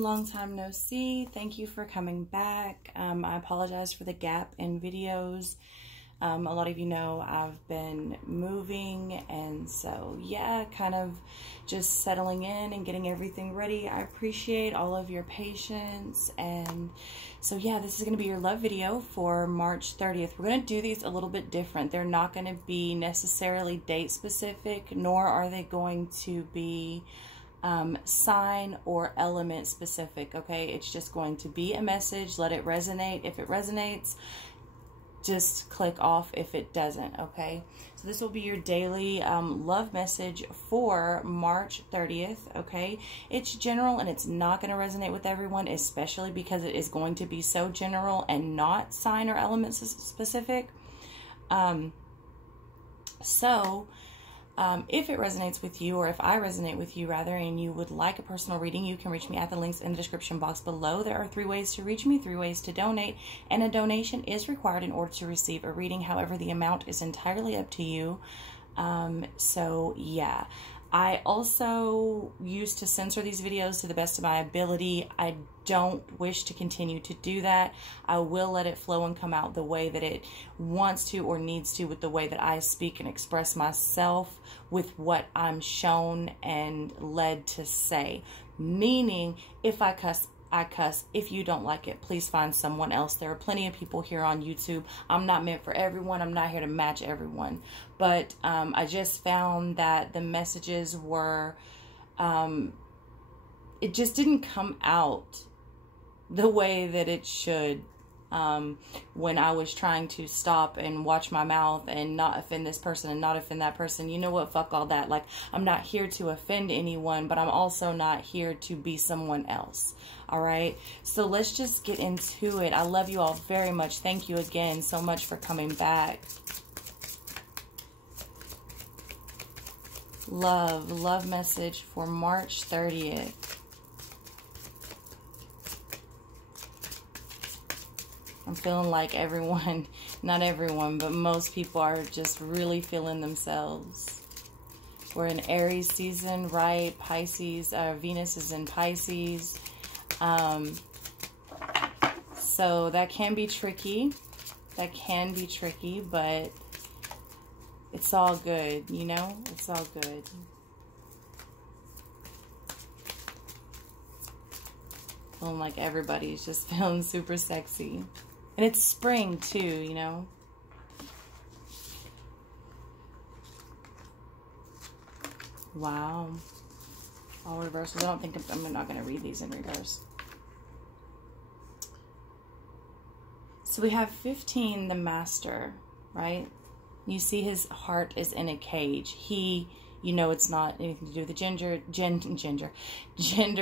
long time no see. Thank you for coming back. I apologize for the gap in videos. A lot of you know I've been moving, and so yeah, kind of just settling in and getting everything ready. I appreciate all of your patience, and so yeah, this is going to be your love video for March 30th. We're going to do these a little bit different. They're not going to be necessarily date specific, nor are they going to be sign or element specific. Okay, it's just going to be a message. Let it resonate. If it resonates, just click off if it doesn't. Okay, so this will be your daily love message for March 30th. Okay, it's general and it's not going to resonate with everyone, especially because it is going to be so general and not sign or element specific. If it resonates with you, or if I resonate with you rather, and you would like a personal reading, you can reach me at the links in the description box below. There are 3 ways to reach me, 3 ways to donate, and a donation is required in order to receive a reading. However, the amount is entirely up to you. So yeah. I also used to censor these videos to the best of my ability. I don't wish to continue to do that. I will let it flow and come out the way that it wants to or needs to, with the way that I speak and express myself, with what I'm shown and led to say. Meaning, if I cuss, I cuss. If you don't like it, please find someone else. There are plenty of people here on YouTube. I'm not meant for everyone. I'm not here to match everyone. But I just found that the messages were, it just didn't come out the way that it should when I was trying to stop and watch my mouth and not offend this person and not offend that person. You know what? Fuck all that. Like, I'm not here to offend anyone, but I'm also not here to be someone else. All right, so let's just get into it. I love you all very much. Thank you again so much for coming back. Love message for March 30th. I'm feeling like everyone, not everyone, but most people are just really feeling themselves. We're in Aries season, right? Pisces, Venus is in Pisces. So that can be tricky. That can be tricky, but it's all good, you know? It's all good. Feeling like everybody's just feeling super sexy. And it's spring too, you know? Wow. All reversals. I don't think I'm not going to read these in reverse. So we have 15, the master, right? You see his heart is in a cage. He, you know, it's not anything to do with the gender.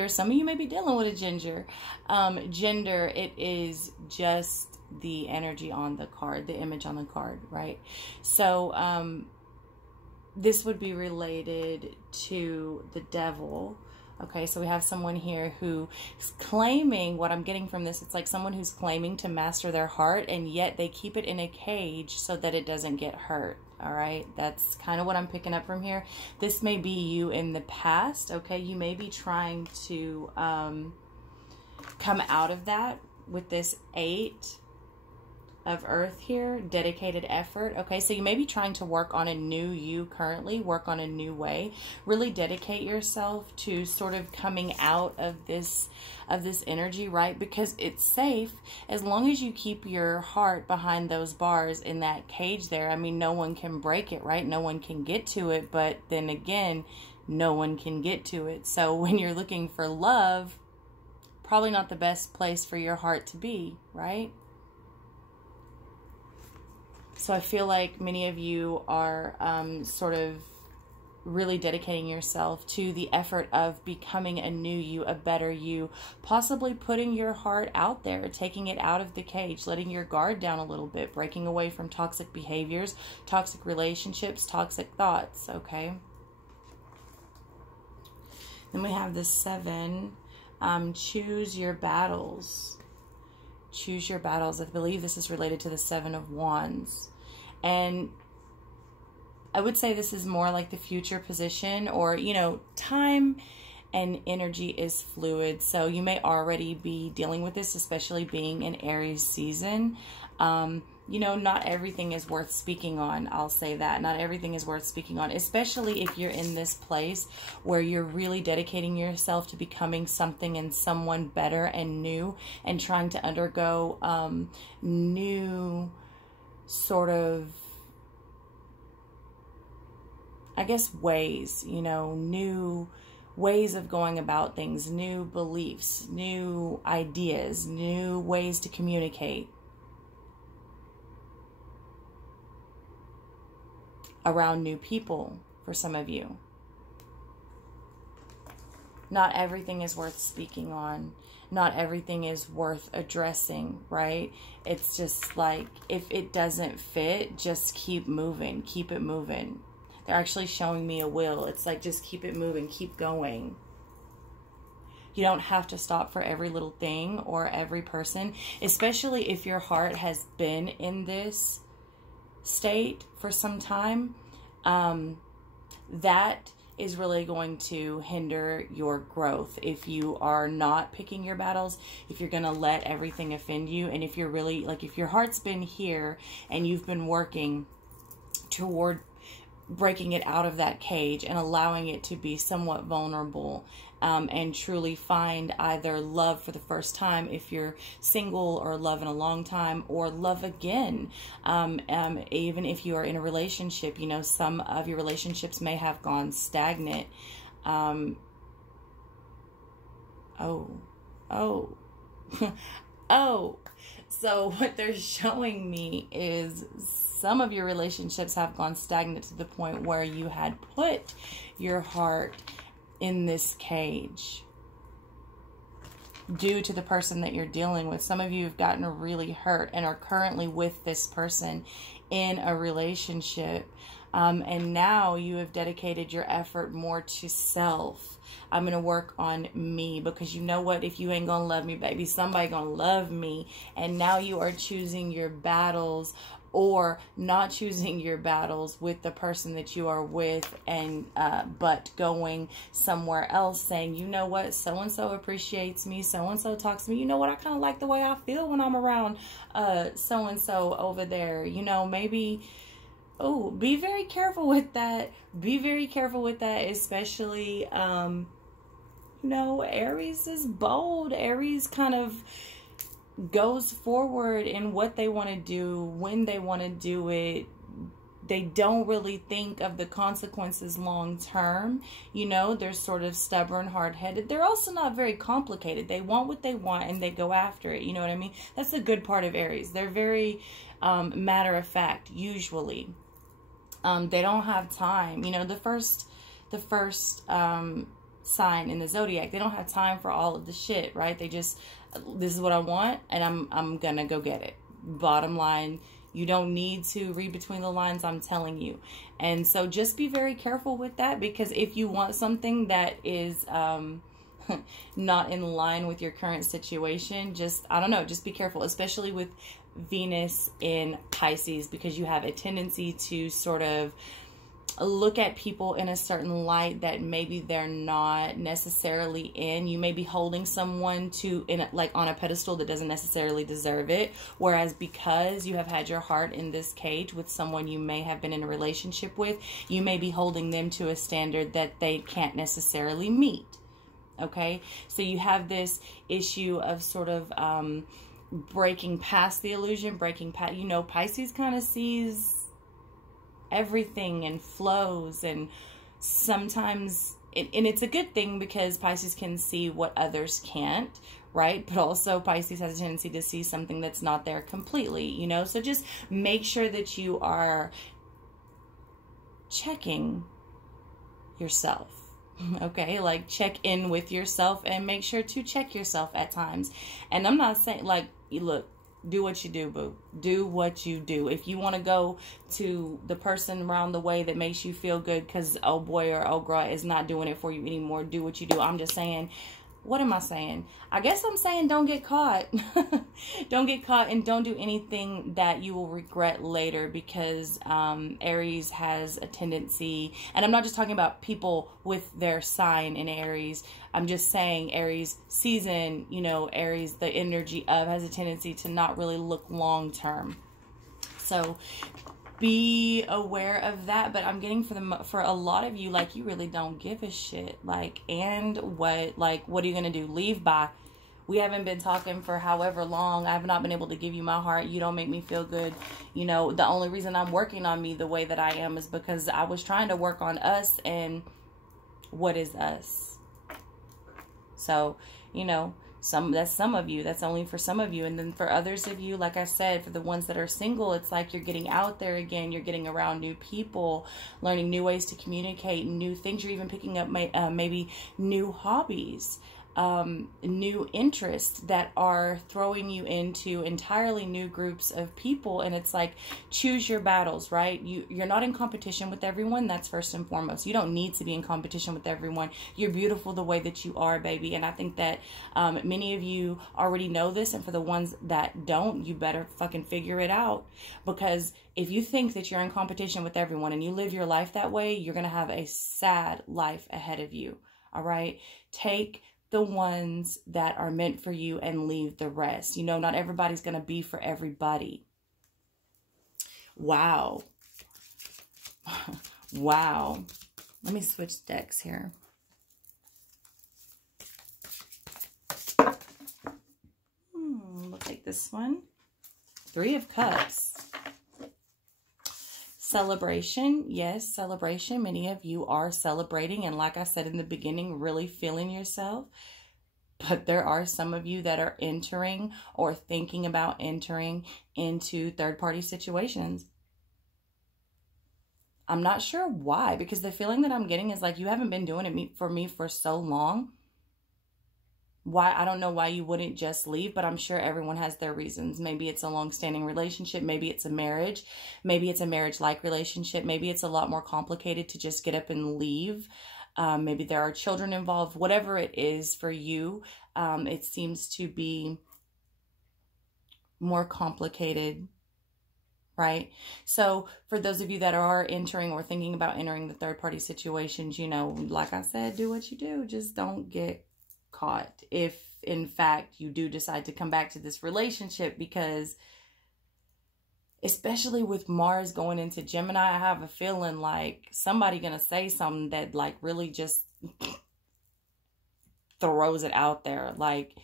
Some of you may be dealing with a gender. Gender, it is just the energy on the card, the image on the card, right? So, this would be related to the devil. Okay, so we have someone here who is claiming, what I'm getting from this, it's like someone who's claiming to master their heart, and yet they keep it in a cage so that it doesn't get hurt. All right, that's kind of what I'm picking up from here. This may be you in the past. Okay, you may be trying to come out of that with this 8 of earth here, dedicated effort. Okay, so you may be trying to work on a new you currently, work on a new way, really dedicate yourself to sort of coming out of this energy, right? Because it's safe as long as you keep your heart behind those bars in that cage there. I mean, no one can break it, right? No one can get to it, but then again, no one can get to it. So when you're looking for love, probably not the best place for your heart to be, right? So I feel like many of you are sort of really dedicating yourself to the effort of becoming a new you, a better you, possibly putting your heart out there, taking it out of the cage, letting your guard down a little bit, breaking away from toxic behaviors, toxic relationships, toxic thoughts, okay? Then we have the 7, choose your battles. Choose your battles. I believe this is related to the 7 of Wands. And I would say this is more like the future position, or, you know, time and energy is fluid. So you may already be dealing with this, especially being in Aries season. You know, not everything is worth speaking on. I'll say that. Not everything is worth speaking on, especially if you're in this place where you're really dedicating yourself to becoming something and someone better and new, and trying to undergo new sort of, I guess, ways, you know, new ways of going about things, new beliefs, new ideas, new ways to communicate around new people for some of you. Not everything is worth speaking on. Not everything is worth addressing, right? It's just like, if it doesn't fit, just keep moving. Keep it moving. They're actually showing me a will. It's like, just keep it moving. Keep going. You don't have to stop for every little thing or every person, especially if your heart has been in this state for some time. That is really going to hinder your growth if you are not picking your battles, if you're going to let everything offend you, and if you're really, like, if your heart's been here and you've been working toward breaking it out of that cage and allowing it to be somewhat vulnerable, and truly find either love for the first time if you're single, or love in a long time, or love again. Even if you are in a relationship, you know, some of your relationships may have gone stagnant. So what they're showing me is some of your relationships have gone stagnant to the point where you had put your heart in this cage due to the person that you're dealing with. Some of you have gotten really hurt and are currently with this person in a relationship. And now you have dedicated your effort more to self. I'm going to work on me, because you know what? If you ain't going to love me, baby, somebody going to love me. And now you are choosing your battles, or not choosing your battles with the person that you are with, and but going somewhere else saying, you know what, so-and-so appreciates me, so-and-so talks to me, you know what, I kind of like the way I feel when I'm around so-and-so over there, you know, maybe. Oh, be very careful with that. Be very careful with that, especially, you know, Aries is bold. Aries kind of goes forward in what they want to do, when they want to do it. They don't really think of the consequences long term. You know, they're sort of stubborn, hard-headed. They're also not very complicated. They want what they want and they go after it. You know what I mean? That's the good part of Aries. They're very matter of fact, usually. They don't have time. You know, the first sign in the zodiac, they don't have time for all of the shit, right? They just, this is what I want, and I'm gonna go get it. Bottom line, you don't need to read between the lines, I'm telling you. And so just be very careful with that, because if you want something that is not in line with your current situation, just, I don't know, just be careful, especially with Venus in Pisces, because you have a tendency to sort of look at people in a certain light that maybe they're not necessarily in. You may be holding someone like on a pedestal that doesn't necessarily deserve it, whereas because you have had your heart in this cage with someone you may have been in a relationship with, you may be holding them to a standard that they can't necessarily meet. Okay, so you have this issue of sort of breaking past the illusion, breaking past, you know, Pisces kind of sees everything and flows, and sometimes and it's a good thing, because Pisces can see what others can't, right? But also Pisces has a tendency to see something that's not there completely, you know? So just make sure that you are checking yourself. Okay, like check in with yourself and make sure to check yourself at times. And I'm not saying, like, look, do what you do, boo. Do what you do. If you want to go to the person around the way that makes you feel good because oh boy or oh girl is not doing it for you anymore, do what you do. I'm just saying, what am I saying? I guess I'm saying don't get caught. Don't get caught, and don't do anything that you will regret later, because Aries has a tendency, and I'm not just talking about people with their sign in Aries. I'm just saying Aries season, you know, Aries, the energy of, has a tendency to not really look long term. So be aware of that. But I'm getting for a lot of you, like, you really don't give a shit. Like, and what are you gonna do? Leave? Bye. We haven't been talking for however long. I've not been able to give you my heart. You don't make me feel good. You know, the only reason I'm working on me the way that I am is because I was trying to work on us. And what is us? So, you know, that's some of you. That's only for some of you. And then for others of you, like I said, for the ones that are single, it's like you're getting out there again. You're getting around new people, learning new ways to communicate, new things. You're even picking up maybe new hobbies, new interests that are throwing you into entirely new groups of people. And it's like, choose your battles, right? You're not in competition with everyone. That's first and foremost. You don't need to be in competition with everyone. You're beautiful the way that you are, baby. And I think that many of you already know this. And for the ones that don't, you better fucking figure it out. Because if you think that you're in competition with everyone and you live your life that way, you're going to have a sad life ahead of you. All right? Take the ones that are meant for you and leave the rest. You know, not everybody's going to be for everybody. Wow. Wow. Let me switch decks here. We'll take this one. 3 of Cups. Celebration. Yes, celebration. Many of you are celebrating. And like I said in the beginning, really feeling yourself. But there are some of you that are entering or thinking about entering into third-party situations. I'm not sure why, because the feeling that I'm getting is like you haven't been doing it for me for so long. Why? I don't know why you wouldn't just leave, but I'm sure everyone has their reasons. Maybe it's a long-standing relationship. Maybe it's a marriage. Maybe it's a marriage-like relationship. Maybe it's a lot more complicated to just get up and leave. Maybe there are children involved. Whatever it is for you, it seems to be more complicated, right? So for those of you that are entering or thinking about entering the third-party situations, you know, like I said, do what you do. Just don't get caught if in fact you do decide to come back to this relationship, because especially with Mars going into Gemini, I have a feeling like somebody gonna say something that like really just throws it out there. Like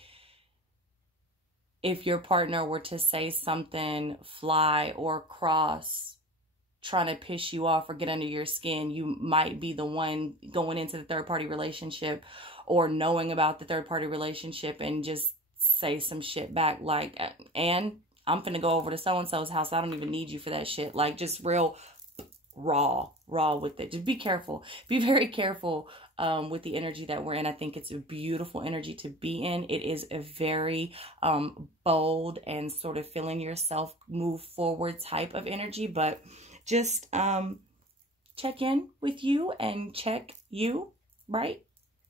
if your partner were to say something fly or cross, trying to piss you off or get under your skin, you might be the one going into the third-party relationship or knowing about the third-party relationship and just say some shit back like, and I'm finna go over to so-and-so's house. I don't even need you for that shit. Like, just real raw with it. Just be careful. Be very careful with the energy that we're in. I think it's a beautiful energy to be in. It is a very bold and sort of feeling yourself move forward type of energy. But just check in with you and check you, right?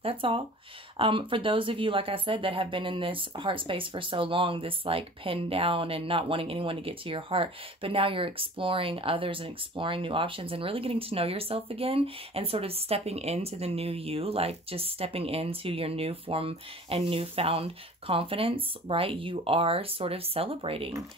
That's all. For those of you, like I said, that have been in this heart space for so long, this like pinned down and not wanting anyone to get to your heart, but now you're exploring others and exploring new options and really getting to know yourself again and sort of stepping into the new you, like just stepping into your new form and newfound confidence, right? You are sort of celebrating.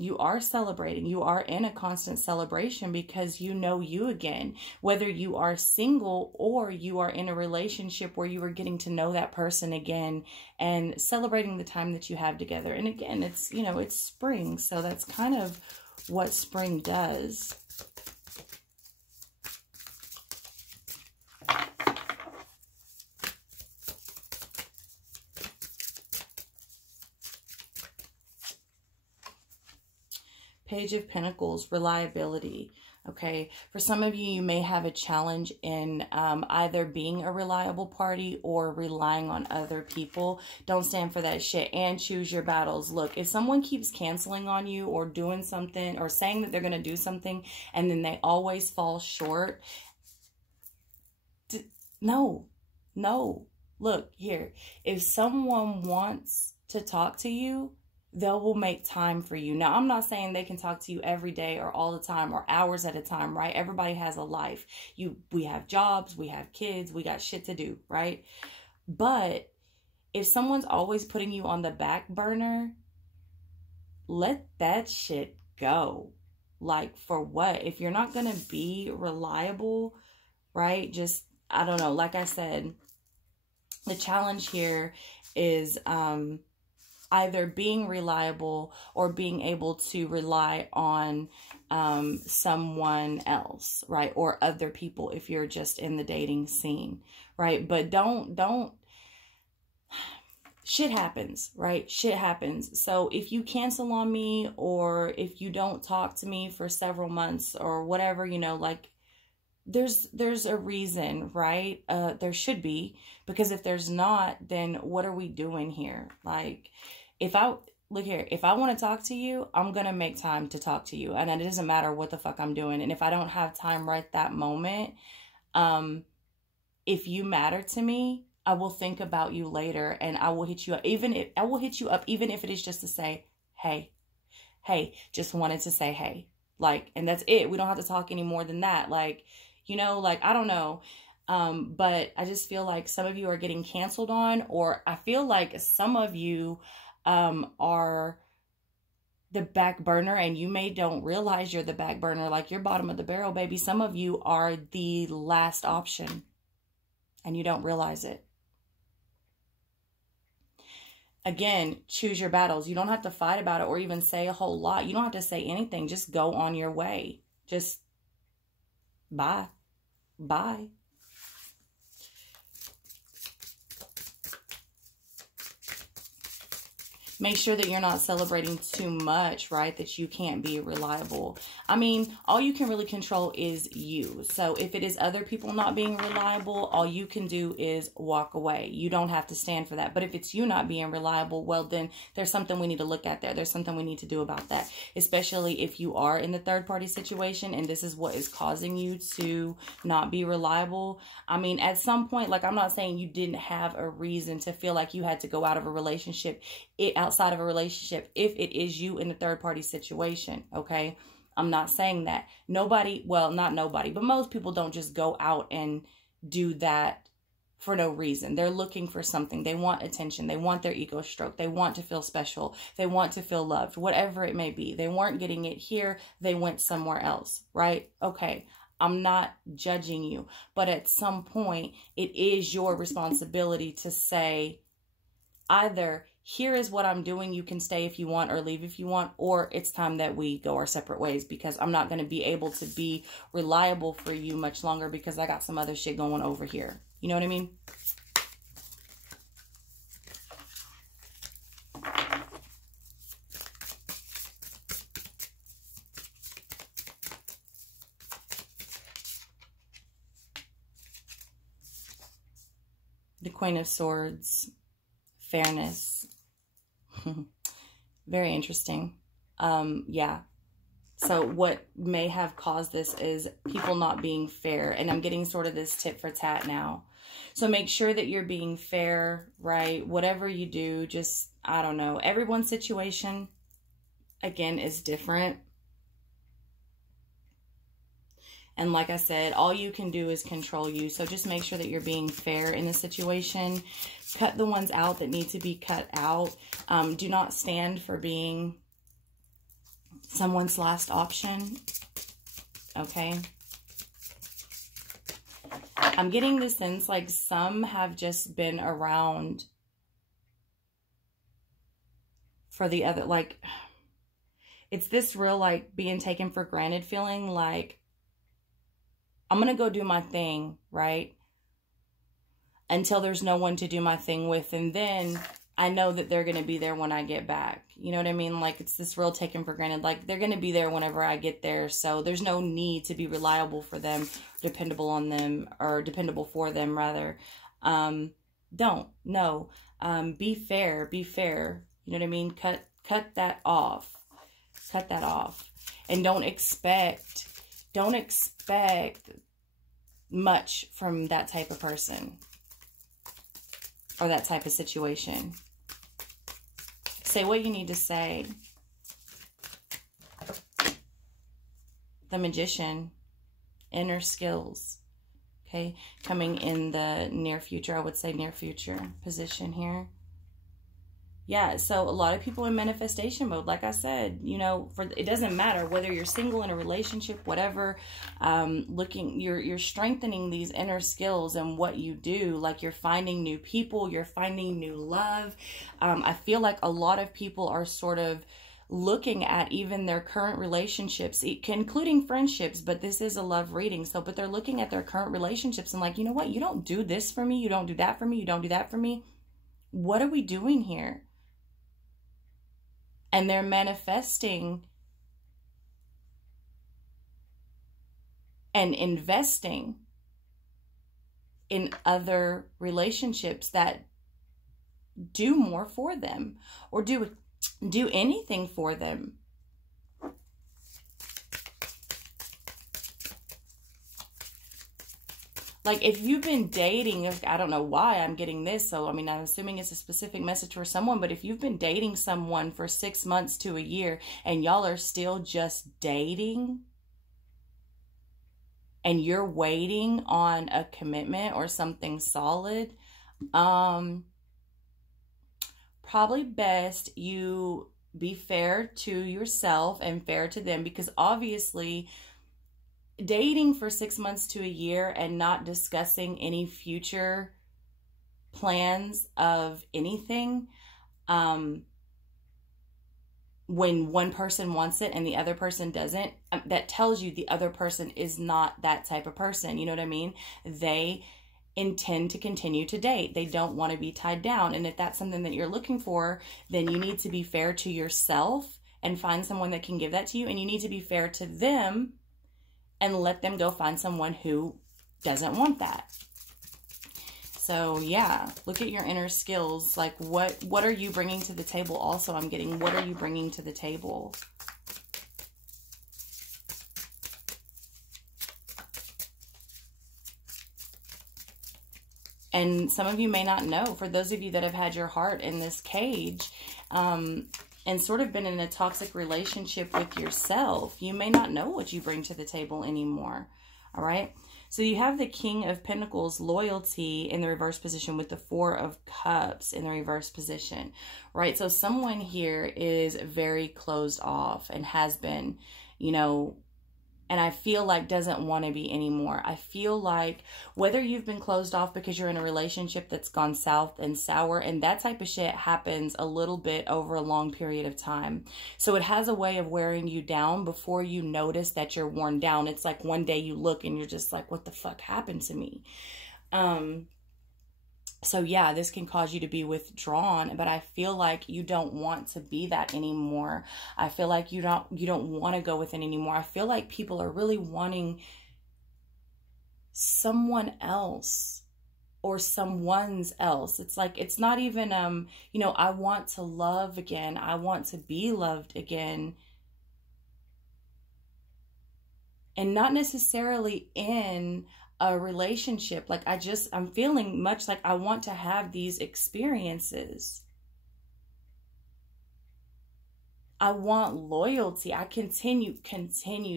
You are celebrating. You are in a constant celebration because you know you again. Whether you are single or you are in a relationship where you are getting to know that person again and celebrating the time that you have together. And again, it's, you know, it's spring. So that's kind of what spring does. Page of Pentacles, reliability. Okay, for some of you, you may have a challenge in either being a reliable party or relying on other people. Don't stand for that shit and choose your battles. Look, if someone keeps canceling on you or doing something or saying that they're going to do something and then they always fall short, no. look here, if someone wants to talk to you, they will make time for you. Now, I'm not saying they can talk to you every day or all the time or hours at a time, right? Everybody has a life. We have jobs, we have kids, we got shit to do, right? But if someone's always putting you on the back burner, let that shit go. Like, for what? If you're not going to be reliable, right? Just, I don't know. Like I said, the challenge here is either being reliable or being able to rely on someone else, right? Or other people if you're just in the dating scene, right? But don't, shit happens, right? Shit happens. So if you cancel on me or if you don't talk to me for several months or whatever, you know, like, there's a reason, right? There should be, because if there's not, then what are we doing here? Like, look here, if I want to talk to you, I'm going to make time to talk to you. And it doesn't matter what the fuck I'm doing. And if I don't have time right that moment, if you matter to me, I will think about you later and I will hit you up. Even if it is just to say, hey, just wanted to say, hey, like, and that's it. We don't have to talk any more than that. Like, you know, like, I don't know. But I just feel like some of you are getting canceled on, or I feel like some of you are the back burner and you don't realize you're the back burner. Like, you're bottom of the barrel, baby. Some of you are the last option and you don't realize it. Again, choose your battles. You don't have to fight about it or even say a whole lot. You don't have to say anything. Just go on your way. Just bye. Bye. Make sure that you're not celebrating too much, right? That you can't be reliable. I mean, all you can really control is you. So if it is other people not being reliable, all you can do is walk away. You don't have to stand for that. But if it's you not being reliable, well, then there's something we need to look at there. There's something we need to do about that, especially if you are in the third party situation and this is what is causing you to not be reliable. I mean, at some point, like, I'm not saying you didn't have a reason to feel like you had to go out of a relationship, outside of a relationship, if it is you in a third party situation, okay? I'm not saying that. Nobody, well, not nobody, but most people don't just go out and do that for no reason. They're looking for something. They want attention. They want their ego stroked. They want to feel special. They want to feel loved, whatever it may be. They weren't getting it here. They went somewhere else, right? Okay. I'm not judging you, but at some point it is your responsibility to say, either here is what I'm doing, you can stay if you want or leave if you want, or it's time that we go our separate ways, because I'm not going to be able to be reliable for you much longer because I got some other shit going over here. You know what I mean? The Queen of Swords, fairness. Very interesting. Yeah. So what may have caused this is people not being fair. And I'm getting sort of this tit for tat now. So make sure that you're being fair, right? Whatever you do, just, I don't know. Everyone's situation, again, is different. And like I said, all you can do is control you. So just make sure that you're being fair in the situation. Cut the ones out that need to be cut out. Do not stand for being someone's last option. Okay. I'm getting the sense like some have just been around for the other, like, it's this real, like, being taken for granted feeling, like, I'm going to go do my thing, right? Until there's no one to do my thing with. And then I know that they're going to be there when I get back. You know what I mean? Like, it's this real taken for granted. Like, they're going to be there whenever I get there. So there's no need to be reliable for them, dependable on them, or dependable for them, rather. Don't. No. Be fair. Be fair. You know what I mean? Cut that off. Cut that off. And don't expect much from that type of person. or that type of situation. Say what you need to say. The Magician, inner skills. Okay, coming in the near future, I would say near future position here. Yeah, so a lot of people in manifestation mode, like I said, you know, it doesn't matter whether you're single, in a relationship, whatever, you're strengthening these inner skills and what you do. Like, you're finding new people, you're finding new love. I feel like a lot of people are sort of looking at even their current relationships, including friendships, but this is a love reading. So, but they're looking at their current relationships and like, you know what? You don't do this for me. You don't do that for me. You don't do that for me. What are we doing here? And they're manifesting and investing in other relationships that do more for them or do anything for them. Like, if you've been dating, I don't know why I'm getting this. So, I mean, I'm assuming it's a specific message for someone. But if you've been dating someone for 6 months to a year and y'all are still just dating and you're waiting on a commitment or something solid, probably best you be fair to yourself and fair to them, because obviously dating for 6 months to a year and not discussing any future plans of anything, when one person wants it and the other person doesn't, that tells you the other person is not that type of person. You know what I mean? They intend to continue to date. They don't want to be tied down. And if that's something that you're looking for, then you need to be fair to yourself and find someone that can give that to you. And you need to be fair to them and let them go find someone who doesn't want that. So yeah, look at your inner skills. Like, what are you bringing to the table? Also, I'm getting, what are you bringing to the table? And some of you may not know. For those of you that have had your heart in this cage, and sort of been in a toxic relationship with yourself, you may not know what you bring to the table anymore. All right. So you have the King of Pentacles, loyalty, in the reverse position, with the Four of Cups in the reverse position, right? So someone here is very closed off and has been, you know, and I feel like doesn't want to be anymore. I feel like whether you've been closed off because you're in a relationship that's gone south and sour, and that type of shit happens a little bit over a long period of time. So it has a way of wearing you down before you notice that you're worn down. It's like one day you look and you're just like, what the fuck happened to me? So yeah, this can cause you to be withdrawn, but I feel like you don't want to be that anymore. I feel like you don't want to go with it anymore. I feel like people are really wanting someone else or someone's else. It's like, it's not even, you know, I want to love again. I want to be loved again. And not necessarily in a relationship. Like, I'm feeling much like I want to have these experiences. I want loyalty. I continue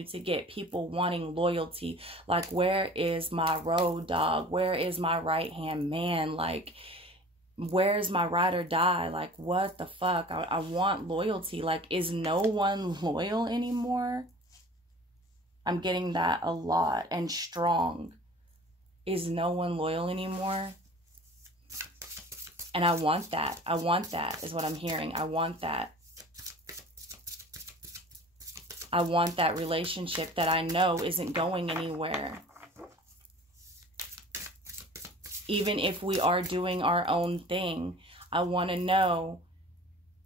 to get people wanting loyalty. Like, where is my road dog? Where is my right hand man? Like, where's my ride or die? Like, what the fuck? I want loyalty. Like, is no one loyal anymore? I'm getting that a lot, and strong. Is no one loyal anymore? And I want that. I want that is what I'm hearing. I want that. I want that relationship that I know isn't going anywhere. Even if we are doing our own thing, I want to know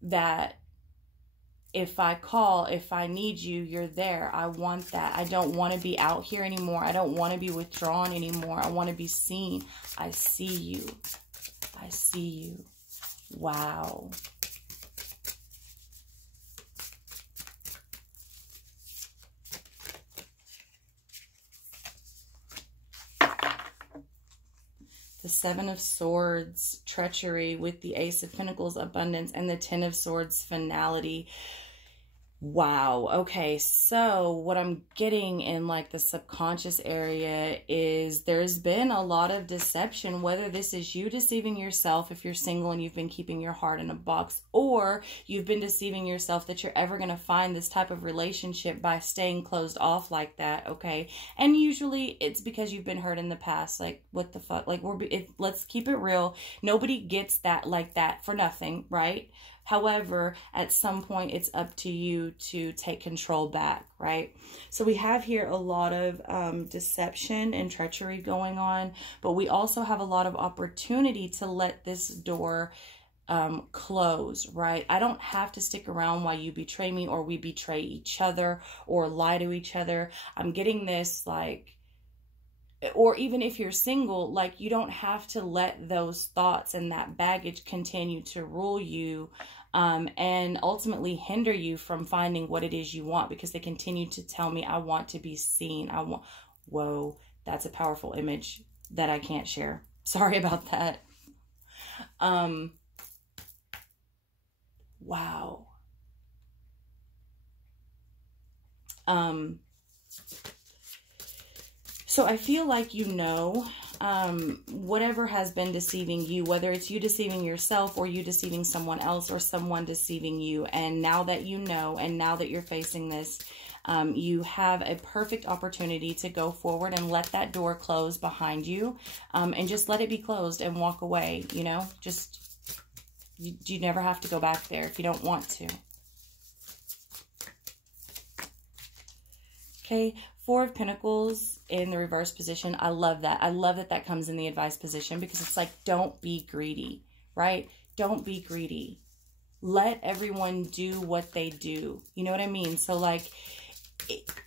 that if I call, if I need you, you're there. I want that. I don't want to be out here anymore. I don't want to be withdrawn anymore. I want to be seen. I see you. I see you. Wow. the Seven of Swords, treachery, with the Ace of Pentacles, abundance, and the Ten of Swords, finality. Wow. Okay. So what I'm getting in like the subconscious area is there's been a lot of deception, whether this is you deceiving yourself if you're single and you've been keeping your heart in a box, or you've been deceiving yourself that you're ever going to find this type of relationship by staying closed off like that. Okay. And usually it's because you've been hurt in the past. Like, what the fuck? Like, let's keep it real. Nobody gets that like that for nothing, right? However, at some point, it's up to you to take control back, right? So we have here a lot of deception and treachery going on, but we also have a lot of opportunity to let this door close, right? I don't have to stick around while you betray me or we betray each other or lie to each other. I'm getting this like, or even if you're single, like, you don't have to let those thoughts and that baggage continue to rule you and ultimately hinder you from finding what it is you want, because they continue to tell me, I want to be seen. I want, whoa, that's a powerful image that I can't share. Sorry about that. Wow. So I feel like, you know, whatever has been deceiving you, whether it's you deceiving yourself or you deceiving someone else or someone deceiving you. And now that you know, and now that you're facing this, you have a perfect opportunity to go forward and let that door close behind you, and just let it be closed and walk away. You know, just, you never have to go back there if you don't want to. Okay. Four of Pentacles in the reverse position. I love that. I love that that comes in the advice position, because it's like, don't be greedy, right? Don't be greedy. Let everyone do what they do. You know what I mean? So like,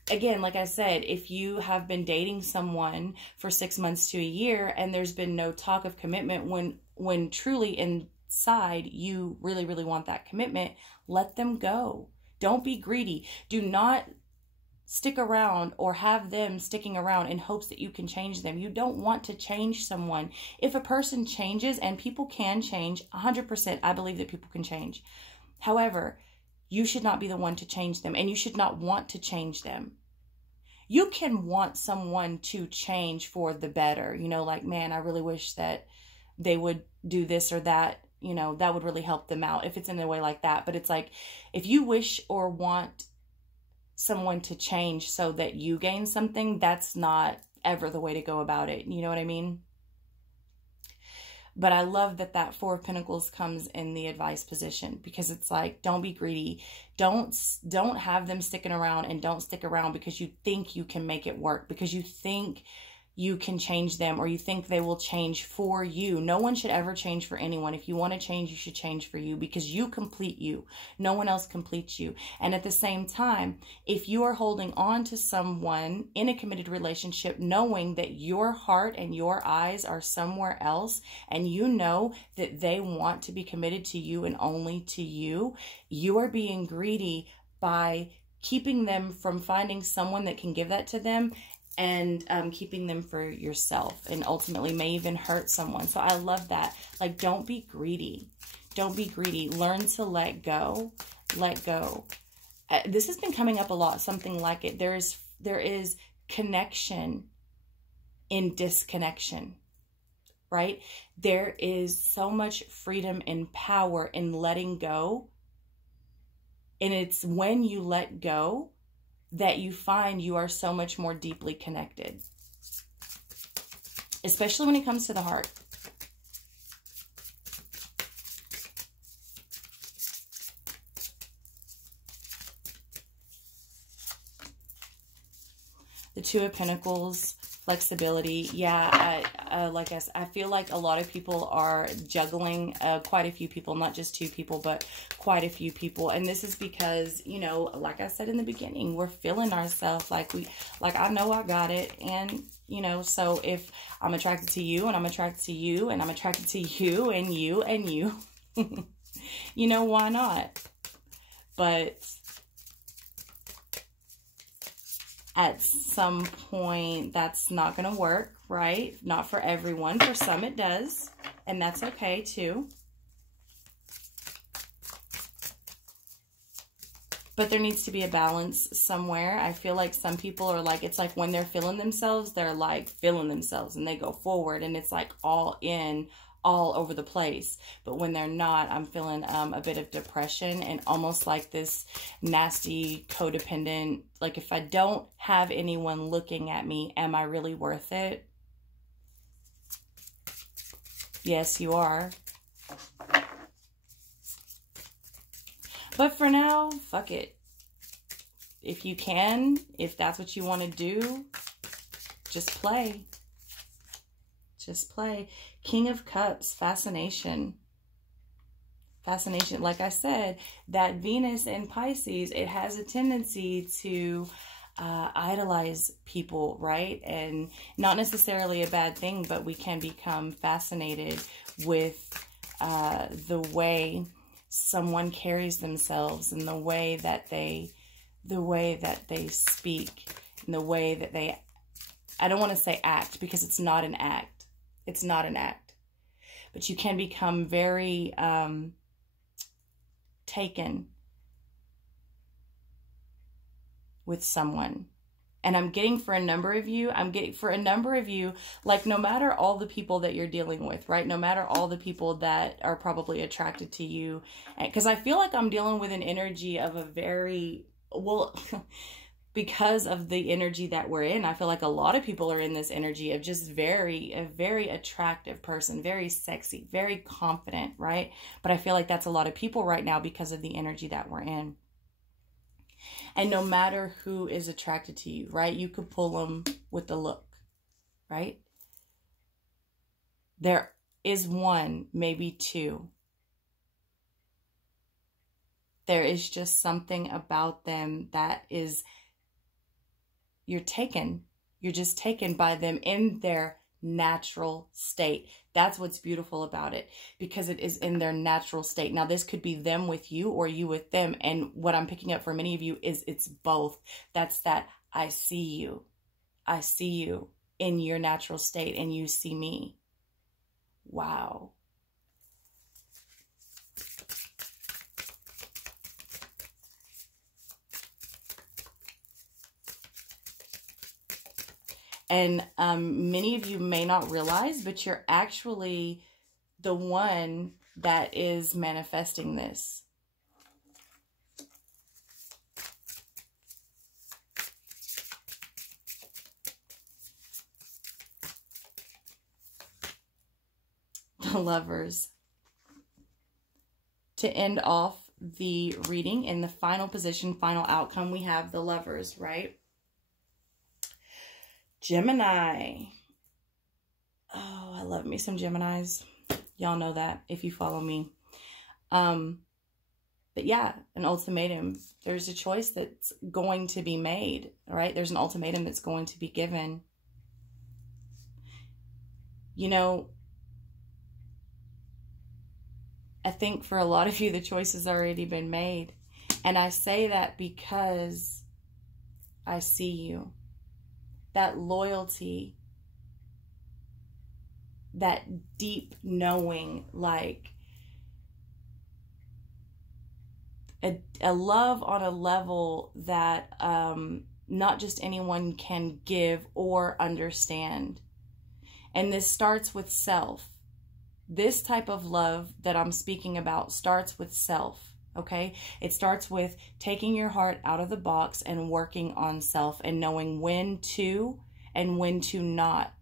again, like I said, if you have been dating someone for 6 months to a year and there's been no talk of commitment, when truly inside you really, really want that commitment, let them go. Don't be greedy. Do not stick around or have them sticking around in hopes that you can change them. You don't want to change someone. If a person changes, and people can change, 100%, I believe that people can change. However, you should not be the one to change them, and you should not want to change them. You can want someone to change for the better. You know, like, man, I really wish that they would do this or that. You know, that would really help them out if it's in a way like that. But it's like, if you wish or want someone to change so that you gain something, that's not ever the way to go about it. You know what I mean? But I love that that Four of Pentacles comes in the advice position, because it's like, don't be greedy. Don't have them sticking around, and don't stick around because you think you can make it work, because you think you can change them, or you think they will change for you. No one should ever change for anyone. If you want to change, you should change for you, because you complete you. No one else completes you. And at the same time, if you are holding on to someone in a committed relationship, knowing that your heart and your eyes are somewhere else, and you know that they want to be committed to you and only to you, you are being greedy by keeping them from finding someone that can give that to them, and keeping them for yourself, and ultimately may even hurt someone. So I love that. Like, don't be greedy. Don't be greedy. Learn to let go. Let go. This has been coming up a lot, something like it. There is connection in disconnection, right? There is so much freedom and power in letting go. And it's when you let go that you find you are so much more deeply connected, especially when it comes to the heart. The Two of Pentacles, flexibility. Yeah, like I feel like a lot of people are juggling, quite a few people, not just two people, but quite a few people. And this is because, you know, like I said in the beginning, we're feeling ourselves like I know I got it. And, you know, so if I'm attracted to you, and I'm attracted to you, and I'm attracted to you, and you, and you, you know, why not? But at some point, that's not going to work, right? Not for everyone. For some it does, and that's okay too. But there needs to be a balance somewhere. I feel like some people are like, it's like when they're feeling themselves, they're like feeling themselves and they go forward and it's like all in, all over the place. But when they're not, I'm feeling a bit of depression and almost like this nasty codependent, like if I don't have anyone looking at me, am I really worth it? Yes, you are. But for now, fuck it. If you can, if that's what you want to do, just play. Just play. King of Cups, fascination. Fascination. Like I said, that Venus in Pisces, it has a tendency to idolize people, right? And not necessarily a bad thing, but we can become fascinated with the way someone carries themselves and the way that they speak and the way that they, I don't want to say act because it's not an act. It's not an act. But you can become very taken with someone. And I'm getting for a number of you, like no matter all the people that you're dealing with, right? No matter all the people that are probably attracted to you. Because I feel like I'm dealing with an energy of a very, well, because of the energy that we're in, I feel like a lot of people are in this energy of just a very attractive person, very sexy, very confident, right? But I feel like that's a lot of people right now because of the energy that we're in. And no matter who is attracted to you, right? You could pull them with the look, right? There is one, maybe two. There is just something about them that is, you're just taken by them in their natural state. That's what's beautiful about it, because it is in their natural state. Now, this could be them with you or you with them. And what I'm picking up for many of you is it's both. That's that I see you. I see you in your natural state and you see me. Wow. And many of you may not realize, but you're actually the one that is manifesting this. The Lovers. To end off the reading in the final position, final outcome, we have the Lovers, right? Gemini. Oh, I love me some Geminis. Y'all know that if you follow me. But yeah, an ultimatum. There's a choice that's going to be made, right? There's an ultimatum that's going to be given. You know, I think for a lot of you, the choice has already been made. And I say that because I see you. That loyalty, that deep knowing, like a love on a level that not just anyone can give or understand. And this starts with self. This type of love that I'm speaking about starts with self. Okay, it starts with taking your heart out of the box and working on self and knowing when to and when to not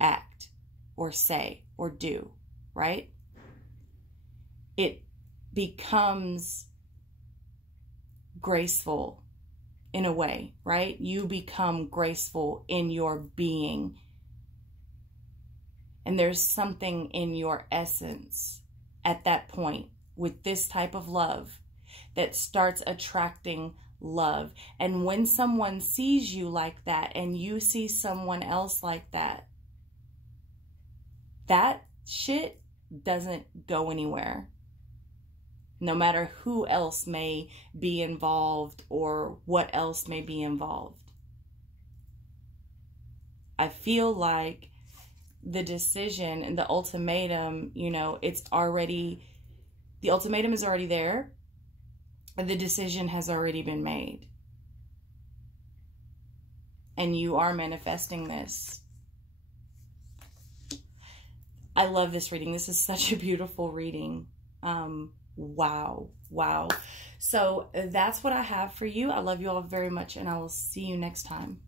act or say or do, right? It becomes graceful in a way, right? You become graceful in your being. And there's something in your essence at that point with this type of love that starts attracting love. And when someone sees you like that and you see someone else like that, that shit doesn't go anywhere. No matter who else may be involved or what else may be involved. I feel like the decision and the ultimatum, you know, the ultimatum is already there. The decision has already been made. And you are manifesting this. I love this reading. This is such a beautiful reading. Wow. Wow. So that's what I have for you. I love you all very much, and I will see you next time.